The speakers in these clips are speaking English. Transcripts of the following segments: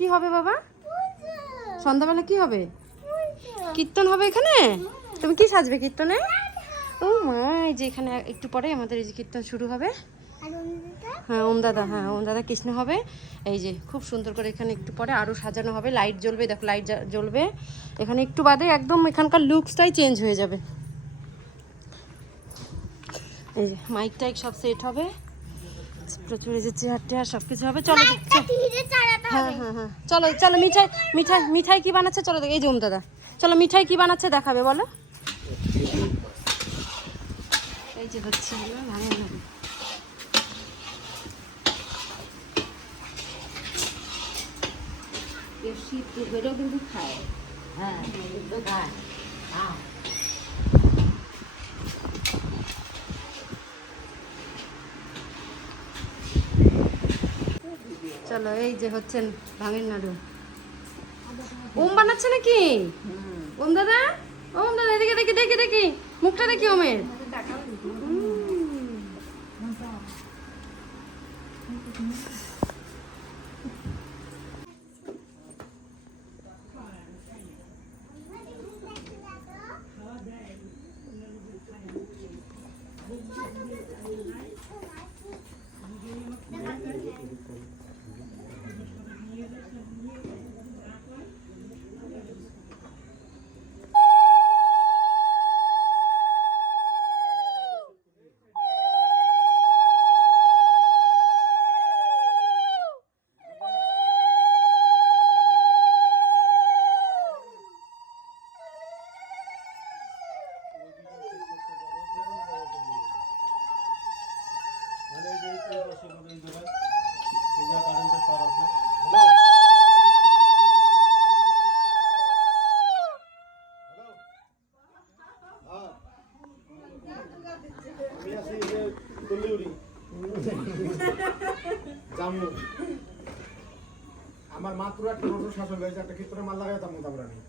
কি হবে বাবা? সন্ধ্যাবেলা কি হবে? কীর্তন হবে এখানে। তুমি কি সাজবে কীর্তনে? ও মা, এই যে এখানে একটু পরে আমাদের এই যে কীর্তন শুরু হবে। হ্যাঁ ওম দাদা কৃষ্ণ হবে। এই যে খুব সুন্দর করে এখানে একটু পরে আরও সাজানো হবে, লাইট জ্বলবে, দেখো লাইট জ্বলবে এখানে একটু বাদে, একদম এখানকার লুকসটাই চেঞ্জ হয়ে যাবে। এই যে মাইক টাইক সব সেট হবে, প্রচুর এই যে চেয়ার টেয়ার সব কিছু হবে। চলো হ্যাঁ চলো চলো, মিঠাই কি বানাচ্ছে চলো দেখো। এই যে ওম দাদা, চলো মিঠাই কি বানাচ্ছে দেখাবে বলো। এই যে হচ্ছে কিন্তু খায়। হ্যাঁ খায়। চলো এই যে হচ্ছেন ভাঙের নাড়ু। ওম বানাচ্ছে নাকি? ওম দাদা এদিকে দেখি মুখটা দেখি ওমের। আমার মাত্র একটা নতুন শাসন হয়েছে, একটা কীর্তনের মাল লাগাই তার মতো আমরা নেই।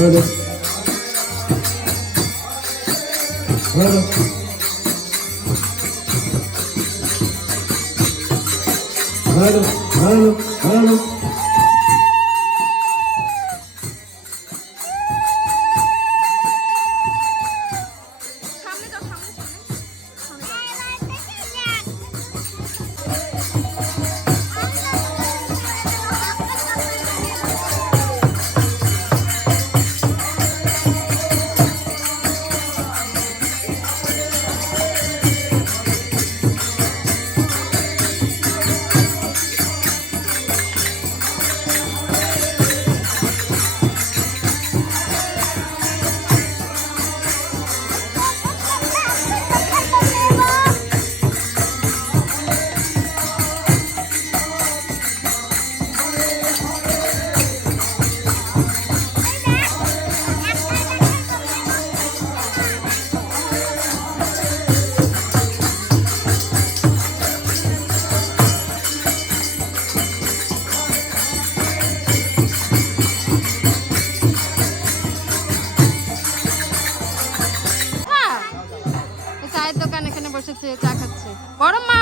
হরে হরে হরে হরে হরে সামনে যাও, সামনে চায়ের দোকান এখানে বসেছে, চা খাচ্ছে। বড় মা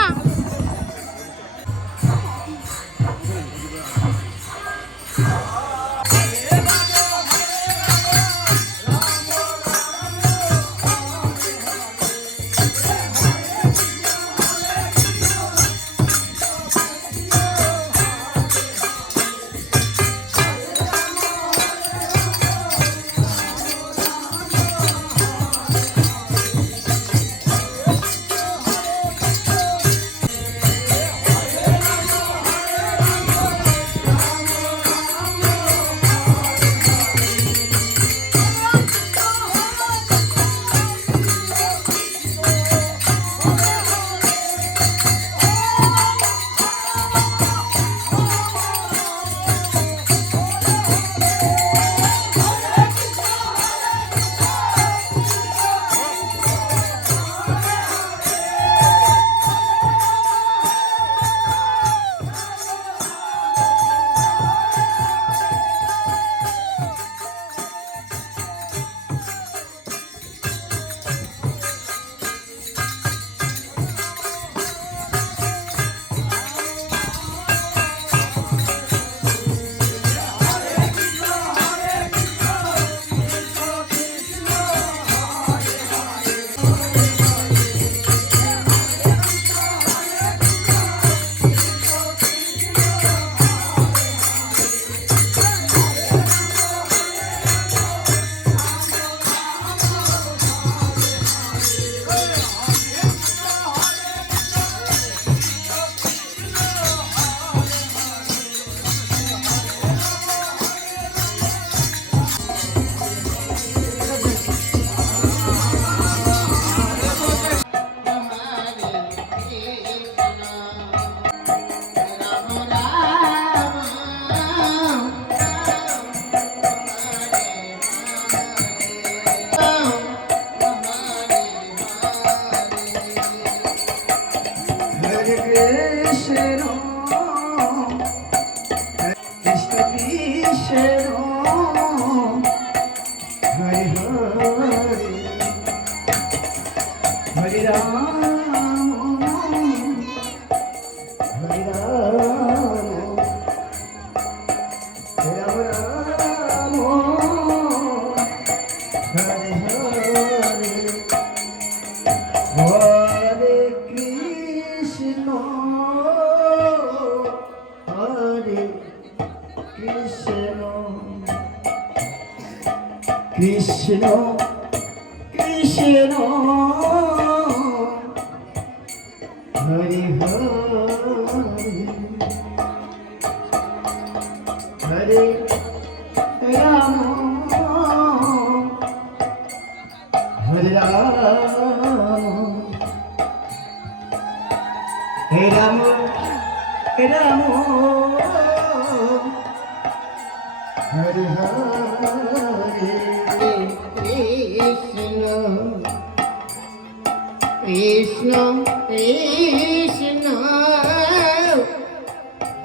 কৃষ্ণ কৃষ্ণ হরি হরে রাম হরে রাম হে রাম রাম হরে হরে কৃষ্ণ কৃষ্ণ কৃষ্ণ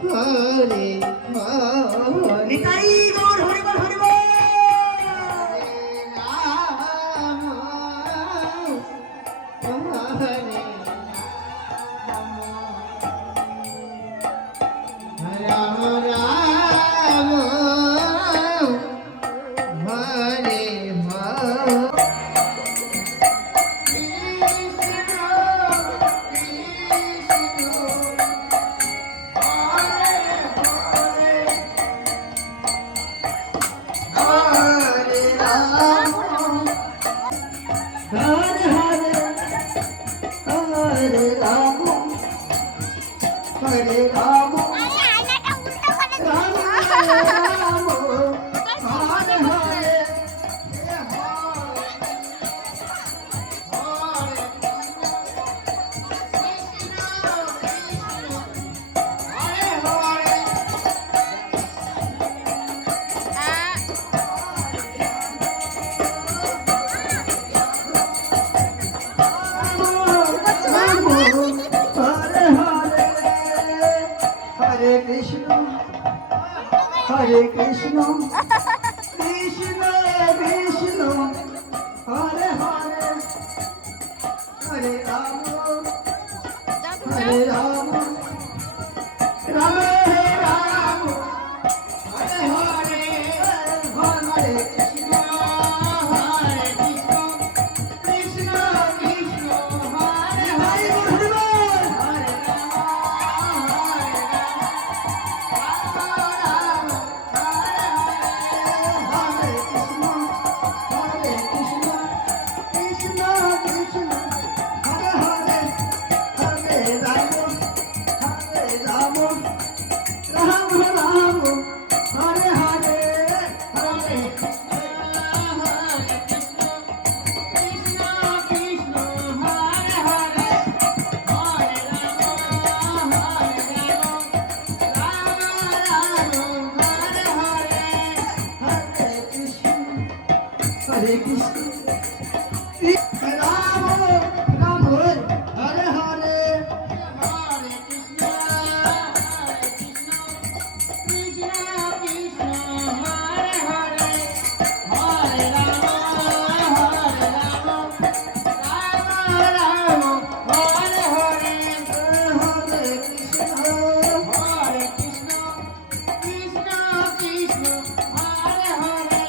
হরে হরে নিতাই গৌর হরি বল হরি বল হরে কৃষ্ণ কৃষ্ণ কৃষ্ণ হরে হরে হরে রাম হরে Ram Ram Ram Hare Hare Hare Krishna Krishna Krishna Hare Hare Hare Hare Krishna, Ram Ram Hare Hare, Hare Krishna, Krishna Krishna, Hare Hare, Hare Rama, Rama Rama, Hare Hare, Hare Krishna, Krishna Krishna, Hare Hare.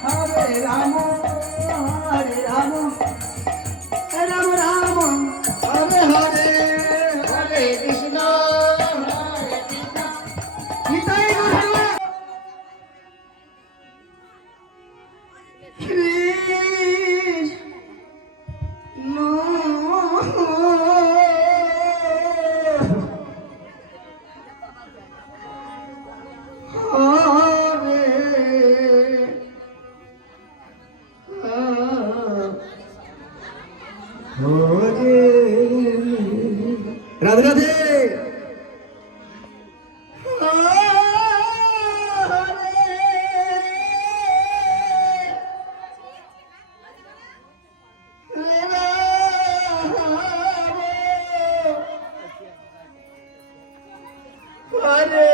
Hare Rama, Hare Rama. Radhe Radhe Hare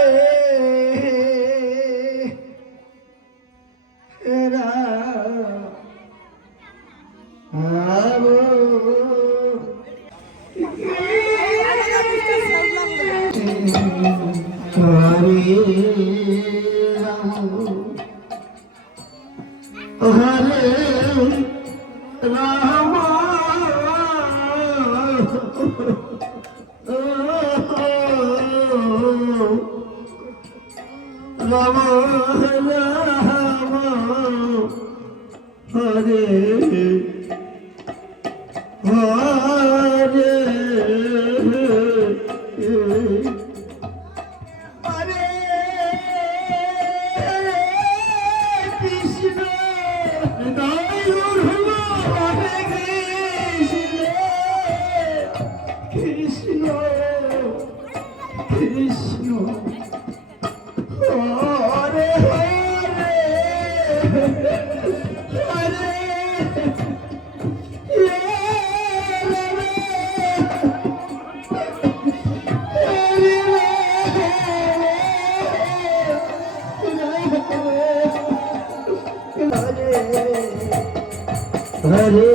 Hare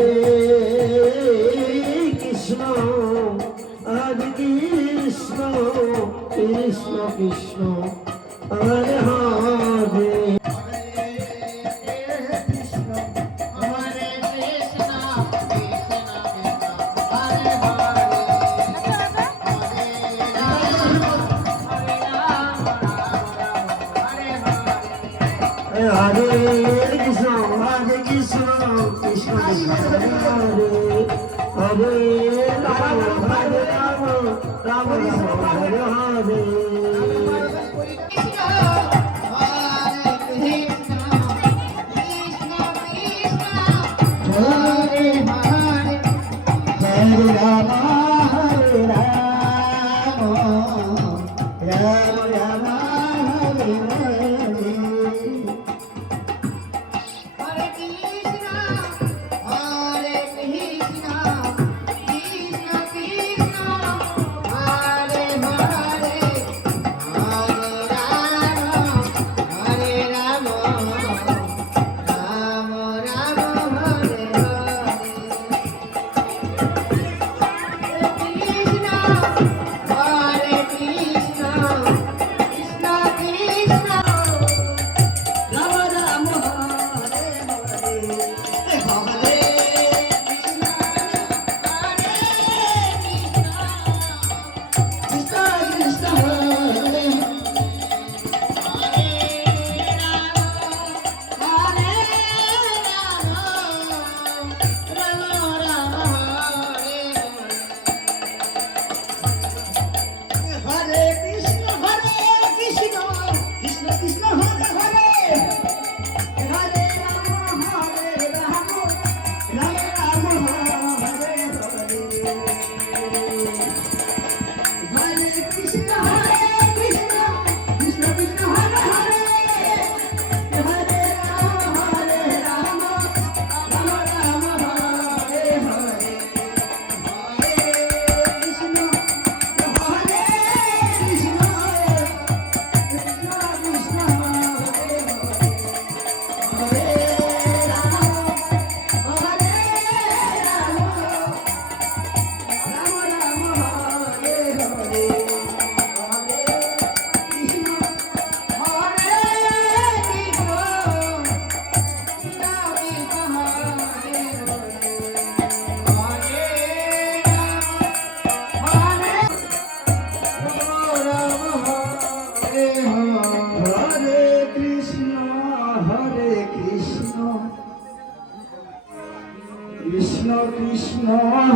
Krishna হরে কৃষ্ণ কৃষ্ণ কৃষ্ণ হরে হরে হরে কৃষ্ণ কৃষ্ণ কৃষ্ণ হরে রাম হরে রাম রাম রাম হরে হরে হরে রাম হরে রাম রাম রাম হরে হরে কৃষ্ণ কৃষ্ণ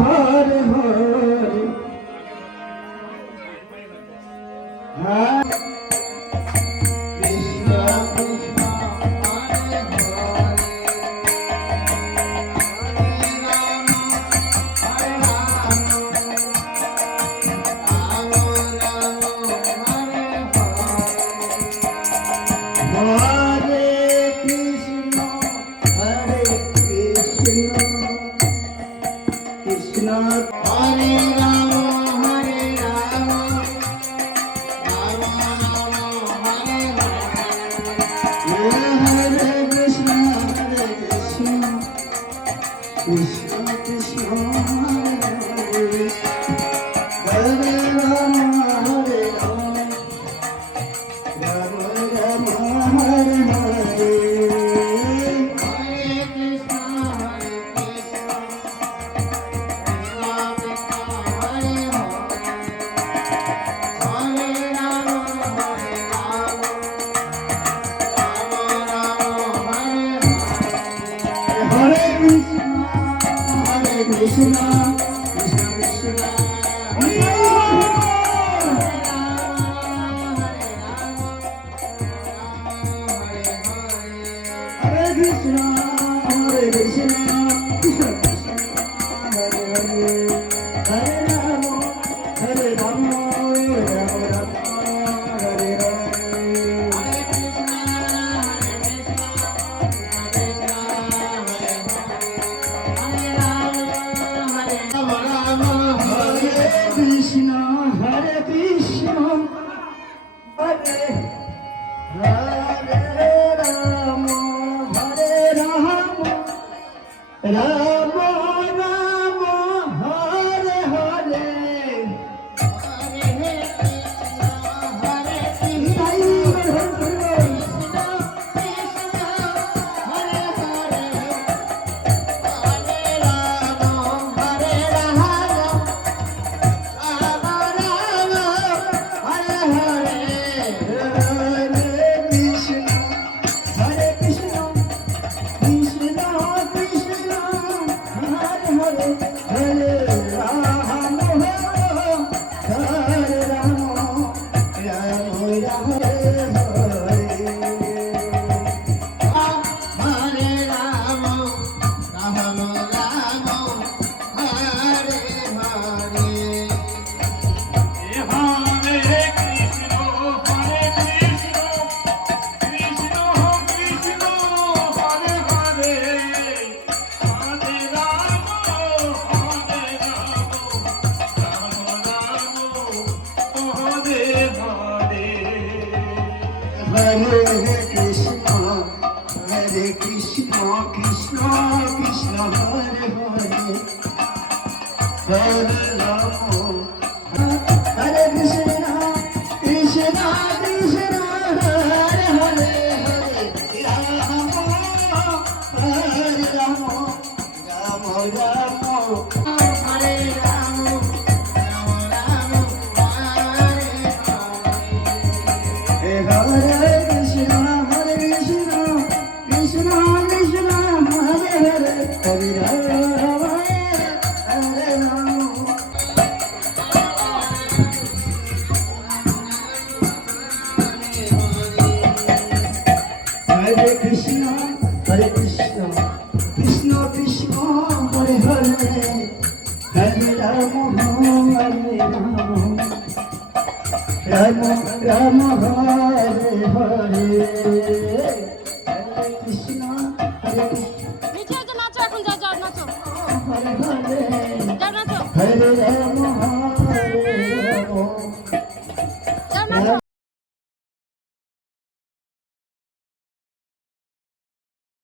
হরে হরে হরে কৃষ্ণ কৃষ্ণ হরে হরে হরে রাম রাম রাম হরে হরে কৃষ্ণ কৃষ্ণ হরে রাম রাম রাম কৃষ্ণ হরে কৃষ্ণ কৃষ্ণ কৃষ্ণ হরে হরে হরে রাম হরে রাম রাম রাম হরে হরে হরে কৃষ্ণ হরে কৃষ্ণ হরে হরে রাম হরে Ram Ram Ram Hare Hare Hare Krishna, Hare Krishna, Krishna Krishna, Hare Hare, Hare Rama, Hare Krishna, Krishna Krishna, Hare Hare, Hare Rama, Hare Rama, Rama Rama, Hare Rama, Rama Rama, Hare Hare. Hare Krishna, Hare Krishna, Krishna Krishna, Hare Hare, Hare Rama, Hare Rama. Hare Krishna, Hare Krishna, Krishna Krishna, Hare Hare, Hare Rama, Hare Rama. Rama Rama Hare Hare, Hare Krishna, Hare Krishna, মিঠে হয়েছে, নাচো এখন, যাও যাও নাচো, Hare Hare, যাও নাচো। Hare Rama